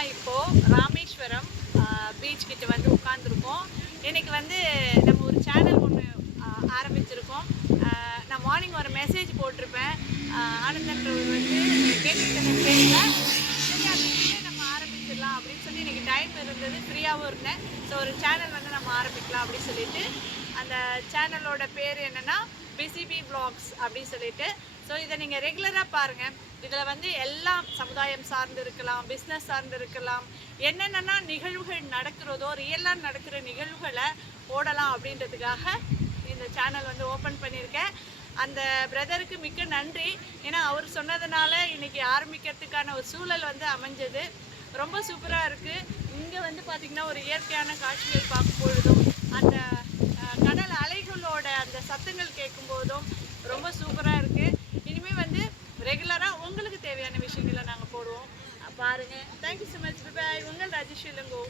நம்ம இப்போது ராமேஸ்வரம் பீச் கிட்ட வந்து உட்காந்துருக்கோம். இன்றைக்கி வந்து நம்ம ஒரு சேனல் ஒன்று ஆரம்பிச்சிருக்கோம். நான் மார்னிங் ஒரு மெசேஜ் போட்டிருப்பேன். ஆனந்தன்றவர் வந்து கேட்டுக்கிட்ட பேரில் சரி அதுலேயே நம்ம ஆரம்பிச்சிடலாம் அப்படின்னு சொல்லி இன்றைக்கி டைம் இருந்தது, ஃப்ரீயாகவும் இருந்தேன். ஸோ ஒரு சேனல் வந்து நம்ம ஆரம்பிக்கலாம் அப்படின்னு சொல்லிட்டு அந்த சேனலோட பேர் என்னென்னா பிசிபி vlogs அப்படின்னு சொல்லிட்டு. ஸோ இதை நீங்கள் ரெகுலராக பாருங்கள். இதில் வந்து எல்லாம் சமுதாயம் சார்ந்து இருக்கலாம், பிஸ்னஸ் சார்ந்து இருக்கலாம், என்னென்னா நிகழ்வுகள் நடக்கிறதோ ரியலாக நடக்கிற நிகழ்வுகளை போடலாம் அப்படின்றதுக்காக இந்த சேனல் வந்து ஓப்பன் பண்ணியிருக்கேன். அந்த பிரதருக்கு மிக்க நன்றி. ஏன்னா அவர் சொன்னதுனால இன்றைக்கி ஆரம்பிக்கிறதுக்கான ஒரு சூழல் வந்து அமைஞ்சது. ரொம்ப சூப்பராக இருக்குது. இங்கே வந்து பார்த்திங்கன்னா ஒரு இயற்கையான காட்சிகள் பார்க்கும் பொழுதும் அந்த கடல் அலைகளோட அந்த சத்தங்கள் கேட்கும்போதும் ரொம்ப சூப்பராக இருக்குது. இனிமேல் வந்து ரெகுலராக உங்களுக்கு தேவையான விஷயங்களை நாங்கள் போடுவோம், பாருங்கள். Thank you so much. பை. உங்கள் ராஜேஷ் இளங்கோ.